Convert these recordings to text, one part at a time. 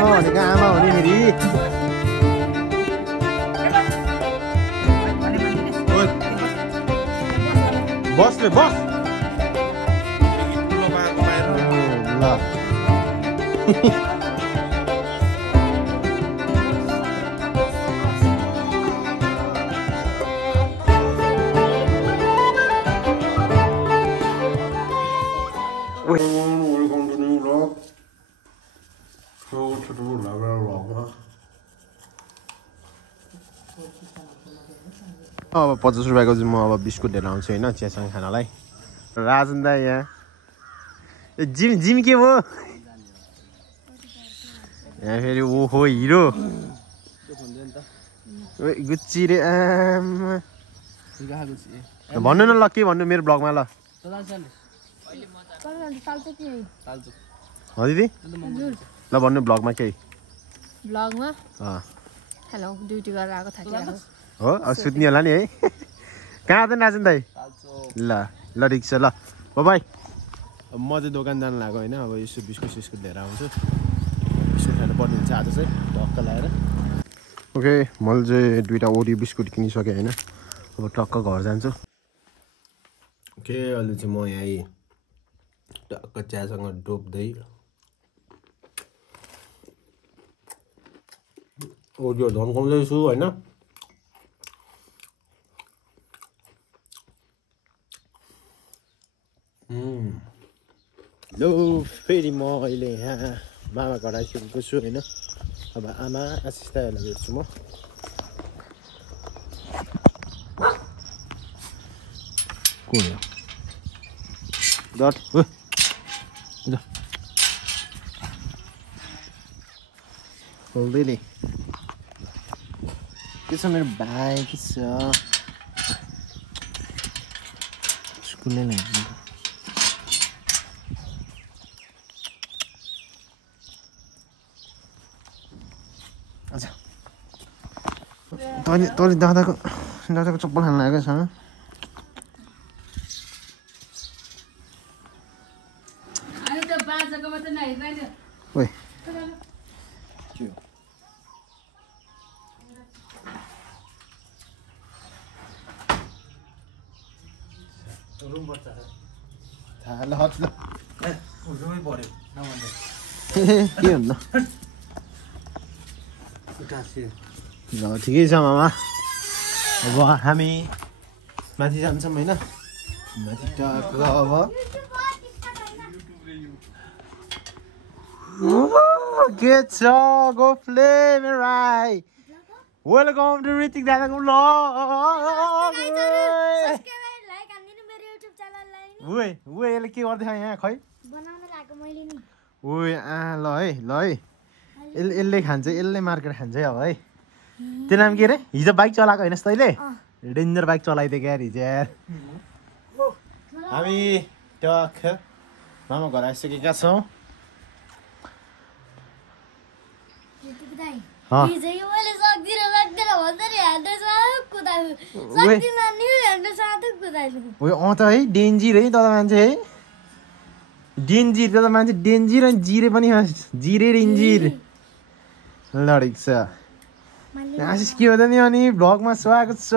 आमा भनेको आमा हो नि फेरि बसले बस ल अब 50 रुपियाँको चाहिँ म अब बिस्कुट लिएर आउँछु होइन चियासँग खानालाई राजन दा यहाँ जिम जिम के हो यहाँ फेरि ओहो हिरो गुच्ची रे भन्नु न ल के भन्नु मेरो ब्लगमा ल दिदी ल भन्नु ब्लगमा केही ब्लगमा हेलो ड्युटी गरेर आएको थाकिरहेको हो अब सुत्ने होला नि है कहाँ त नाचन दाइ ल ल ठिक छ ल बाई अब म चाहिँ दोकान जानु लाग्यो होइन अब यसो बिस्कुट सिस्कुट लिएर आउँछु बिस्कुट खानु पर्ने हुन्छ आज चाहिँ टक्क लगाएर ओके मैले चाहिँ 2टा ओरियो बिस्कुट किनिसकेँ होइन अब टक्क घर जान्छु ओके अहिले चाहिँ म यहाँ टक्क चियासँग डोब्दै ओरियो धन्काउँदैछु होइन लो फेरि म अहिले यहाँ मामा घर आइसकेको छु होइन अब आमा आशिषलाई भेट्छु म को हो डट खोल्दै नि के छ मेरो भाइ के छ स्कुलले लाग्यो तैँले दादाको चप्पल खान लागेको छ ओइ के भन्नु ल ठिकै छ मामा अब हामी माथि जान्छौँ होइन माथि टक्क अब के छ गोफले मेरो भाइ वेलकम टु ऋतिक दादाको ब्लग यसले के गर्दैछ यहाँ खै ओए ल है यसले खान्छ यसले मार्केट खान्छ है अब है त्यो नाम के अरे हिजो बाइक चलाएको होइन तैँले डेन्जर बाइक चलाइदियो क्या हिजो यार हामी टक्क मामा घर आइसकेका छौँ त है डेन्जिर है तर मान्छे है डेन्जिर त मान्छे डेन्जिर अनि जिरे पनि जिरे डेन्जिर लडेको छ आशिष के हुँदैन नि अनि भ्लगमा स्वागत छ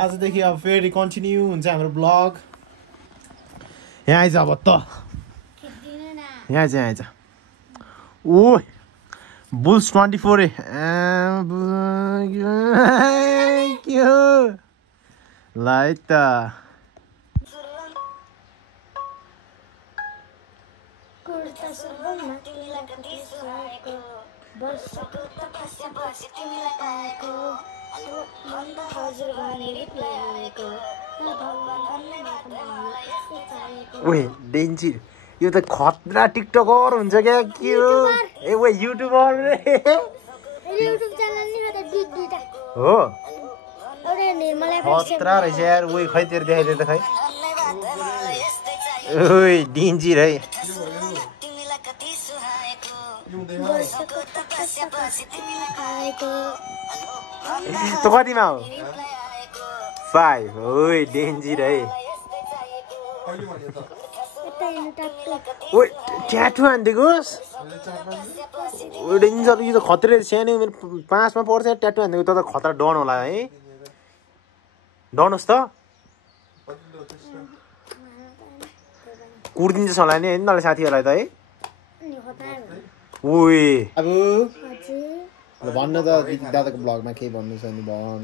आजदेखि अब फेरि कन्टिन्यू हुन्छ हाम्रो भ्लग यहाँ आइज अब त यहाँ आइज ओ बुल्स 24 के हो ल है त ओए डेन्जिर यो त खतरा टिकटकर हुन्छ क्या के हो ए ओ युट्युबर हो खतरा रहेछ यार ओइ खै तेरो देखाइदियो त खै ओइ डेन्जिर है त कतिमा हो 5 ओइ डेन्जिर है ओइ ट्याटु हान्दिकोस् डेन्जर यो त खतरे सानो उमेर 5 मा पढ्छ ट्याटु हान्दिको त खतरा डन होला है डनोस् त कुर्दिन्छ होला नि हैन नले साथीहरुलाई त है ओइ अब भन्न त दादाको ब्लगमा के भन्नु छ नि भन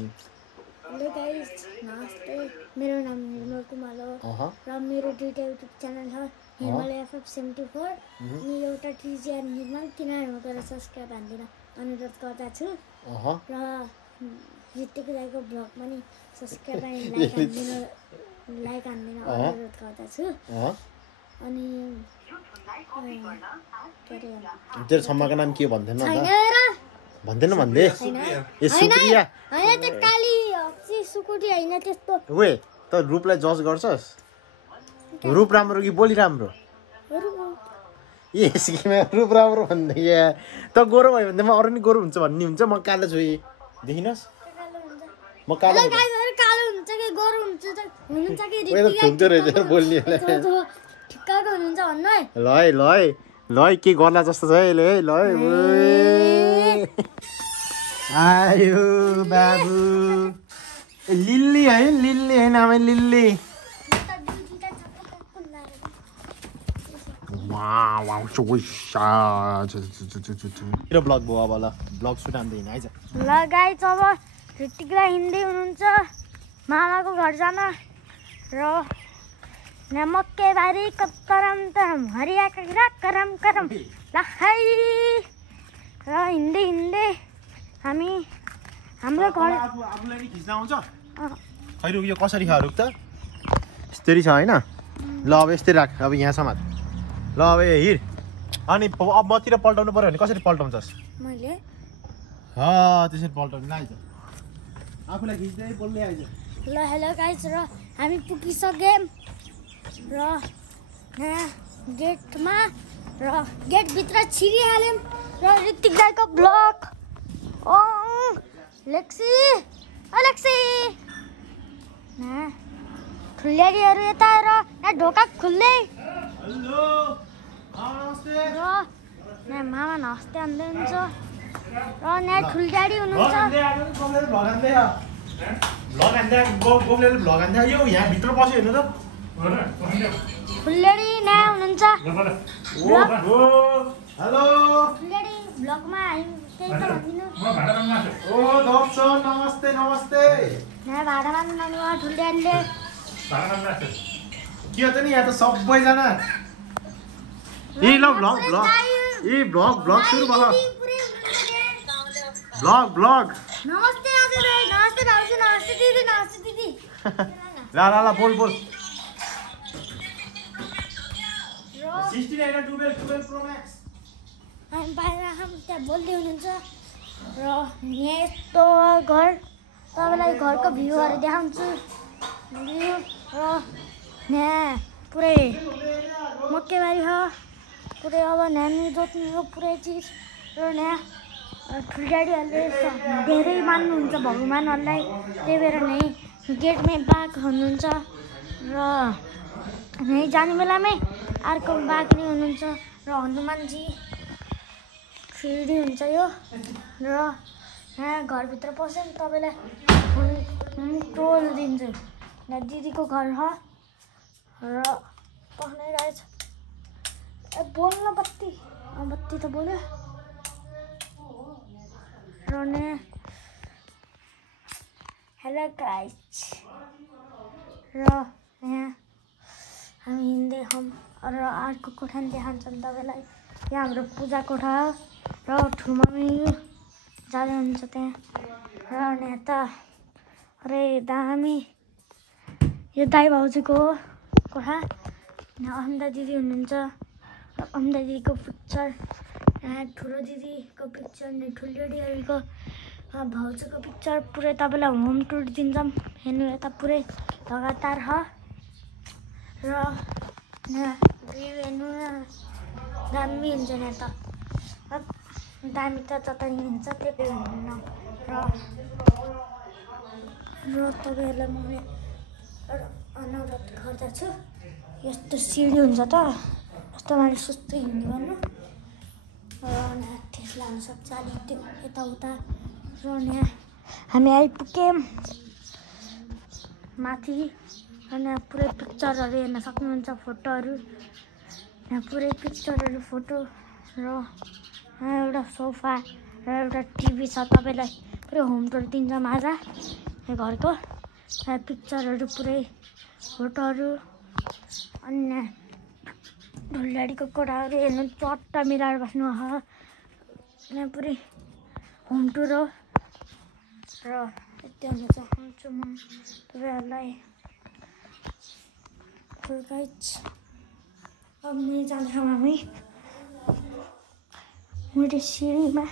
हेलो गाइस नमस्ते मेरो नाम निर्मल कुमार हो र मेरो दुईटा युट्युब च्यानल छ निर्मल FF74 अनि एउटा TGR निर्मल किनभने गएर सब्स्क्राइब हान्दिन अनुरोध गर्दछु र ऋतिक राईको ब्लगमा नि सब्स्क्राइब अनि लाइक हान्दिन अनुरोध गर्दछु अनि तेरो सम्माको नाम के भन्दैन भन्दैन भन्दै ए सुक्रिया हैन त काली हक्सी सुकुटी हैन त्यस्तो ओए त रूपलाई जज गर्छस् रूप राम्रो कि बोली राम्रो ए सिक्किममा रूप राम्रो भन्दै त गोरो भयो भने म अरु नि गोरो हुन्छ भन्ने हुन्छ म कालो छु देखिनस् म कालो कालो हुन्छ कि गोरो हुन्छ त हुनुहुन्छ कि ठुक्दो रहेछ बोल्नेलाई ठिक्काको हुनुहुन्छ भन्नु है ल के गर्ला जस्तो छ है ल आयो बाबु लिल्ली है नाम लिल्ली वाउ मेरो ब्लग भयो अब ल ब्लग सुट हान्दैन आइज ल गाइस अब ऋतिकलाई हिँड्दै हुनुहुन्छ मामाको घर जान र नमक्के बारी करम तरम हरिया करम ल हाई र हिँड्दै हामी हाम्रो घर आफूलाई नि खिच्न आउँछ खै रुक यो कसरी खा रुक त यस्तरी छ हैन ल अब यस्तै राख अब यहाँ समात ल अब हिँड अनि अब मतिर पल्टाउनु पर्यो भने कसरी पल्टाउँछस् मैले त्यसरी पल्टाउनु आइज आफूलाई खिच्दै बोल्दै आइज ल हेलो गाइस र हामी पुगिसक्यौँ र यहाँ गेटमा र गेटभित्र छिरिहाल्यौँ र ऋतिक दाइको ब्लग लेक्सी ठुल्यारीहरू यता र यहाँ ढोका खुल्दै र यहाँ मामा नस्ते हान्दै हुन्छ र यहाँ ठुल्ड्याडी हुनुहुन्छ ठुल्ड्याडी यहाँ हुनुहुन्छ ठुल्ड्याडी ब्लगमा हामी त्यही त भनिदिनु नमस्ते यहाँ भाडा मान्नु भयो ठुल्ड्याडीले के हो त नि यहाँ त सबैजना ए ल ब्लग सुरु भयो ब्लग नमस्ते हजुर नमस्ते भाउजू नमस्ते दिदी ल बोल 16 हैन 12 प्रो म्याक्स हामी बाहिर त्यहाँ बोल्दै हुनुहुन्छ र यहाँ यस्तो घर तपाईँलाई घरको भ्यूहरू देखाउँछु र यहाँ पुरै मक्केबारी छ पुरै अब नानी जोत्नु पुरै चिज र यहाँ ठुल्ड्याडीहरूले धेरै मान्नुहुन्छ भगवान्हरूलाई त्यही भएर नै गेटमै बाघ हुनुहुन्छ र यहीँ जाने बेलामै अर्को बाघ नै हुनुहुन्छ र हनुमानजी फिर्डी हुन्छ यो र यहाँ घरभित्र पस्यो नि तपाईँलाई टोल दिन्छु यहाँ दिदीको घर हो र पस्नै रहेछ बोल्न बत्ती त बोल्यो र हेलो गाइस र यहाँ हामी हिँड्दै छौँ र अर्को कोठा नि देखाउँछौँ तपाईँलाई यहाँ हाम्रो पूजा कोठा हो र ठुलमम्मी जाँदै हुन्छ त्यहाँ र यहाँ त अरे दामी यो दाइ भाउजूको कोठा यहाँ अमिता दिदी हुनुहुन्छ र अमिता दिदीको पिक्चर यहाँ ठुलो दिदीको पिक्चर अनि ठुल्ड्याडीहरूको भाउजूको पिक्चर पुरै तपाईँलाई होम टुर दिन्छौँ हेर्नु यता पुरै लगातार छ र यहाँ भ्यू हेर्नु दामी हुन्छ यहाँ त दामी त जता नि हुन्छ त्यही हुन्न र तपाईँहरूलाई म अनुरोध गर्दछु यस्तो सिडी हुन्छ त यस्तो मान्छे सुस्तो हिँड्ने गर्नु र ठेस लाग्न सक्छ अलिक त्यो यताउता र यहाँ हामी आइपुग्यौँ माथि र यहाँ पुरै पिक्चरहरू हेर्न सक्नुहुन्छ फोटोहरू यहाँ पुरै पिक्चरहरू फोटो र यहाँ एउटा सोफा र एउटा टिभी छ तपाईँलाई पुरै होम टुर दिन्छ माझा यो घरको यहाँ पिक्चरहरू पुरै फोटोहरू अनि यहाँ ढुल्डाडीको कोठाहरू हेर्नु चट्ट मिलाएर बस्नु यहाँ पुरै होम टुर हो र यति भन्न चाहन्छु म तपाईँहरूलाई अब मैले जान्छौँ हामी मैले सिँढीमा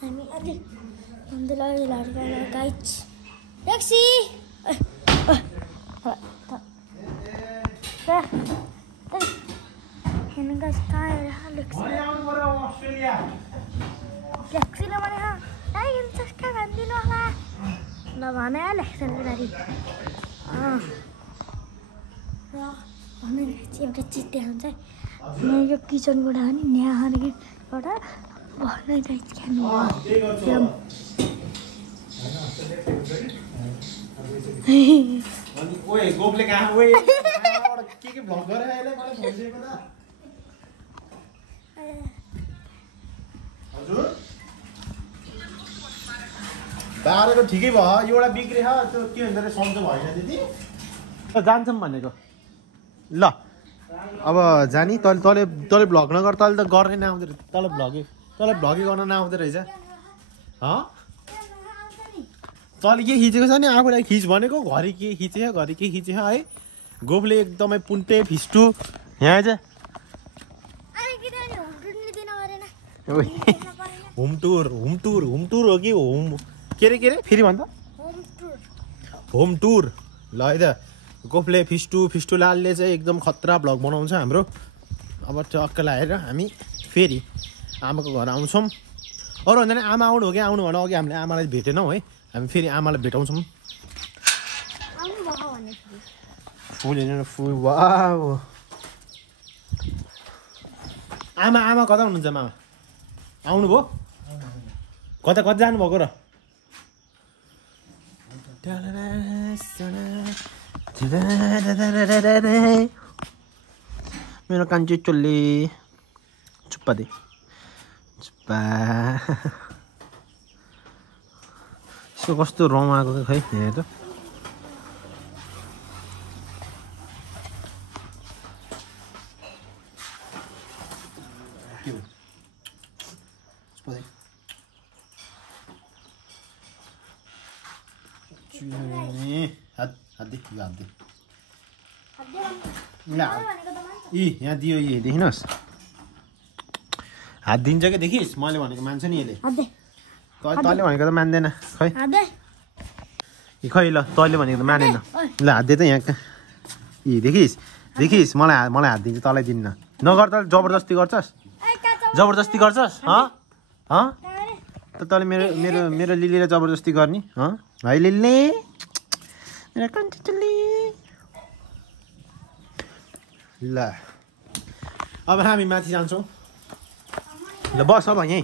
हामी अलिक गाइड ट्याक्सी ट्याक्सीले भने चस्का भनिदिनु होला नभने लेख्छन् गाडी र भनेर चाहिँ एउटा चिज देखाउँछ यहाँ यो किचन कोठा हो नि यहाँ एउटा भर्ने राइट खानु बाह्रको ठिकै भयो एउटा बिग्रे त्यो के भन्छ अरे सन्चो भएन त्यति जान्छौँ भनेको ल अब जानी तैँले भ्लग नगर तैँले त गर्नै नआउँदो रहेछ तँलाई भ्लगै गर्न नआउँदो रहेछ तैँले के खिचेको छ नि आफूलाई खिच भनेको घरि के खिचे है गोफले एकदमै पुन्टे फिस्टु यहाँ चाहिँ होम टुर हो कि होम के अरे फेरि भन्छ होम टुर ल है त गोफले फिस्टु लालले चाहिँ एकदम खतरा भ्लग बनाउँछ हाम्रो अब टक्क लगाएर हामी फेरि आमाको घर आउँछौँ अरू भन्दा नि आमा आउनु हो कि आउनु भन अघि हामीले आमालाई भेटेनौँ है हामी फेरि आमालाई भेटाउँछौँ फुल हेर्नु फुल वाउ आमा कता हुनुहुन्छ मामा आउनुभयो कता जानुभएको र मेरो कान्छी चोल्ली चुप्पा दे चुप्पा यसको कस्तो रङ आएको खै यहाँ त यहाँ दियो देखिनुहोस् हात दिन्छ कि देखिस् मैले भनेको मान्छ नि यसले तैँले भनेको त मान्दैन खै खै ल तैँले भनेको त मानेन ल हात दे त यहाँ देखिस् मलाई हात दिन्छ तँलाई दिन्न नगर त जबरजस्ती गर्छस् त तँले मेरो लिलीलाई जबरजस्ती गर्ने है लिली मेरो कान्छी चुल्ली ल अब हामी माथि जान्छौँ ल बस अब यहीँ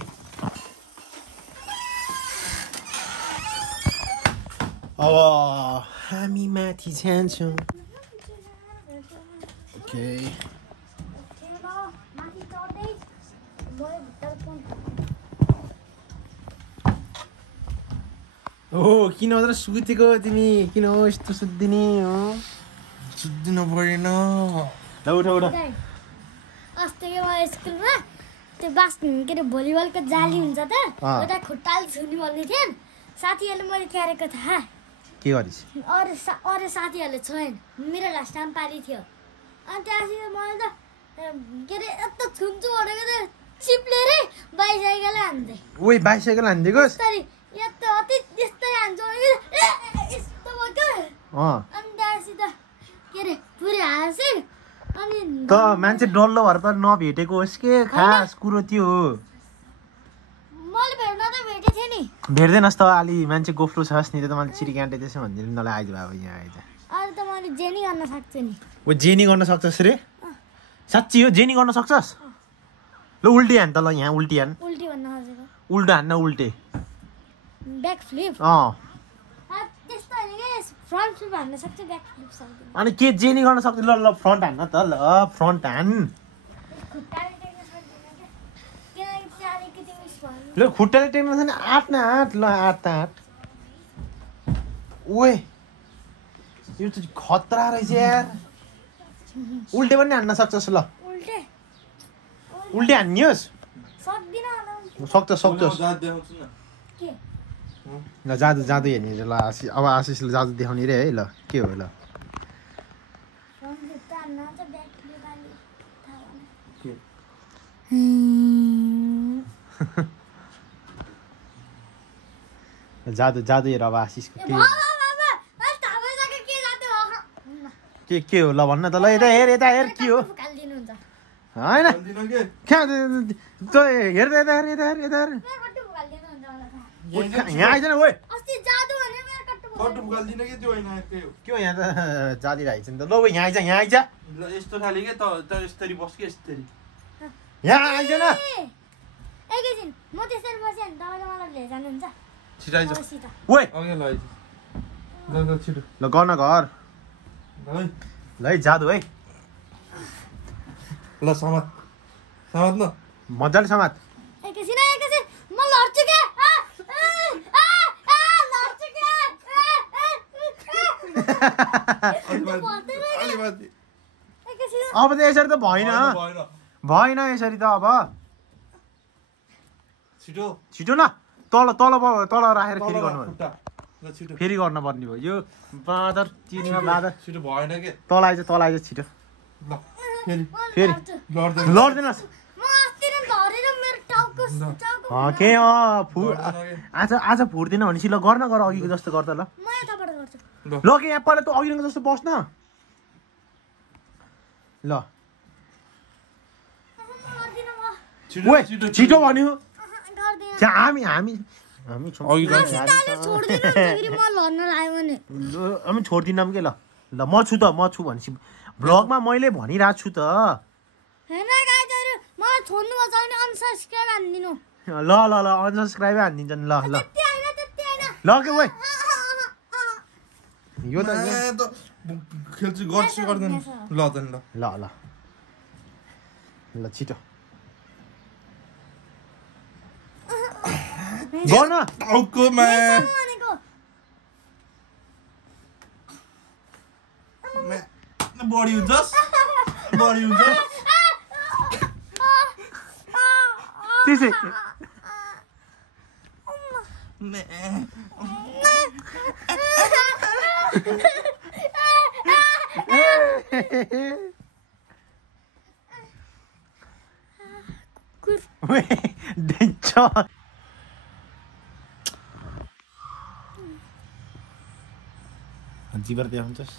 अब हामी माथि जान्छौँ ओके ओ किन मात्र सुतेको तिमी किन हो यस्तो सुत्दिने हो सुत्दिनु परेन ल उठ अस्तिको मलाई स्कुलमा त्यो बास के अरे भलिबलको जाली हुन्छ त एउटा खुट्टाले छुनी भन्ने थियो साथीहरूले मैले क्यारेको थाहा के गरिस् अरू साथीहरूले छोएन मेरो लास्ट टाइम पाली थियो अनि त्यहाँपछि मैले त के अरे यस्तो छुन्छु भनेको त चिप्लेर बाइसाइकल हान्दै ओइ बाइसाइकल हान्दिएको यस्तो अति यस्तै हान्छ यस्तो भएको अनि त्यहाँपछि त के अरे पुरै हाँसे अनि त मान्छे डल्लो भएर त नभेटेको होस् के खास कुरो त्यो हो मैले भेट्न त भेटेको थिएँ नि भेट्दैनस् त अलि मान्छे गोफ्लो छस् नि त मैले चिरी काटे त्यसो भनिदिनु नलाई आइज बाबा यहाँ आइज अहिले त मैले जेनी गर्न सक्छु नि ओ जेनी गर्न सक्छस् रे साच्ची हो जेनी गर्न सक्छस् ल उल्टी हान त ल यहाँ उल्टी हान उल्टी भन्न खोजेको उल्टा हान्न उल्टे ब्याक फ्लिप त्यस्तो होइन के फ्रन्ट फ्लिप हान्न सक्छु ब्याक फ्लिप सक्दिनँ अनि के जेनी गर्न सक्छ ल ल फ्रन्ट हान्न त ल फ्रन्ट हान खुट्टाले टेक्न सक्दिनँ क्या किनकि त्यो अलिकति मिस भयो ल खुट्टाले टेक्नु छैन आठ न आठ ल आठ त आठ ओए यो त खतरा रहेछ यार उल्टे पनि हान्न सक्छस् ल उल्टे उल्टे हान्नियोस् सक्दिनँ होला सक्छस् सक्छस् के ल जादु जादु हेर्ने ल अब आशिषले जादु देखाउने रे है ल के हो ल फ्रन्ट फ्लिप त हान्न आउँछ ब्याक फ्लिप अलि थाहा भएन जादु जादु हेर अब आशिषको के हो ल भन्न त ल यता हेर के हो होइन कहाँ त हेर यता हेर यता हेर यता हेर यहाँ आइज न ओए के हो यहाँ त जाली राखेको छ नि त ल ओ यहाँ आइज यहाँ आइज यस्तो खाले के त यस्तरी बस के यस्तरी यहाँ आइज न एकैछिन म त्यसरी बसेँ भने तपाईँले मलाई लिएर जानुहुन्छ छिटो आइज मसित ओए अघि ल आइज ल छिटो ल गर्न घर है ल है जादु है ल समात समात न मजाले समात एकैछिन म लड्छु के लड्छु के एकैछिन अब त यसरी त भएन भएन यसरी त अब छिटो छिटो न तल तल तल राखेर फेरि गर्नु खुट्टा ल छिटो फेरि गर्न पर्ने भयो यो बाँदर चिनीमा बाँदर छिटो भएन के तल आइज छिटो ल फेरि फेरि लड्दैन लड्दैनस् म अस्ति नै धरेर मेरो टाउको के आज फुट्दैन भनेपछि ल गर्न गर अघिको जस्तो गर्दा ल म यताबाट गर्छु ल के यहाँ पहिला त अघिको जस्तो बस्न ल ओए छिटो भन्यो हामी हामी छोड्दिनौँ के ल ल म छु भनेपछि भ्लगमा मैले भनिरहेको छु त ल ल ल अनसब्सक्राइबै हानिदिन्छन् ल ल ल के ओए यो त खेल्छु गर्छु गर्दैन ल त ल ल ल ल छिटो गर्न टाउकोमा बढी हुन्छ त्यसै जीवर देखाउँछस्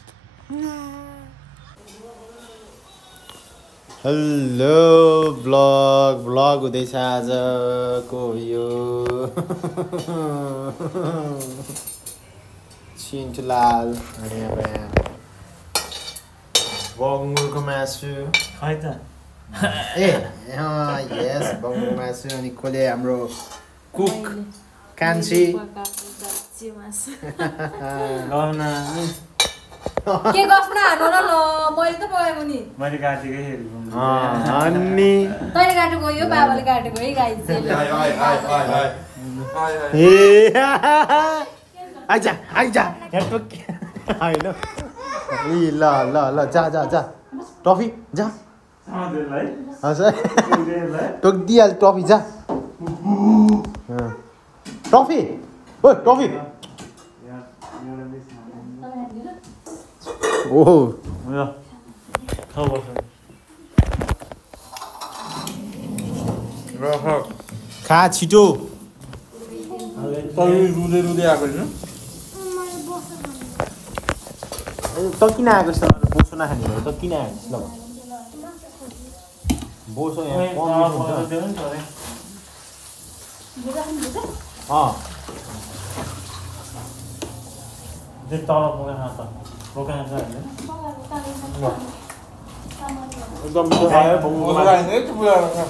हेलो ब्लग हुँदैछ आजको यो छिन्टुलाल अनि अब यहाँ बङ्गुरको मासु खै त यस बङ्गुरको मासु अनि खोले हाम्रो कुक कान्छी के गफ नहानु न ल मैले त पकाएको नि मैले काटेकै हेरेको अनि तैँले काटेको यो बाबाले काटेको है गाई आइजा होइन ल जा टफी जा टोकिदिइहाल्छ टफी जा टफी ओ टफी ओहो खा छिटो रुँदै आएको होइन त किन आएको छ बोसो नखाने भयो त किन आएको ल बोसो यहाँ त्यो तल बोकेन त बोकेन छ हैन एकदम मिठो खायो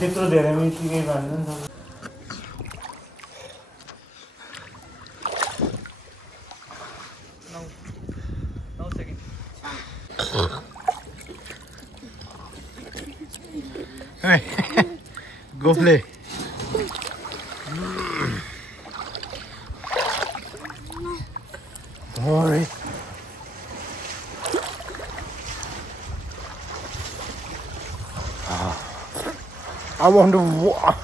त्यत्रो धेरै मिठो गर्दैन नि त Go play. Alright. I want to walk.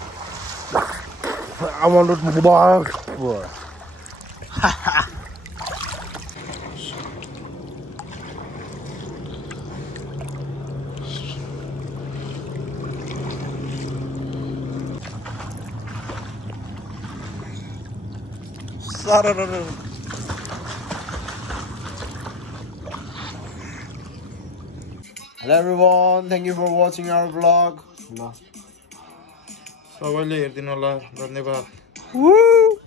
Hello everyone, thank you for watching our vlog. सबैले हेर्दिनु होला धन्यवाद Woo!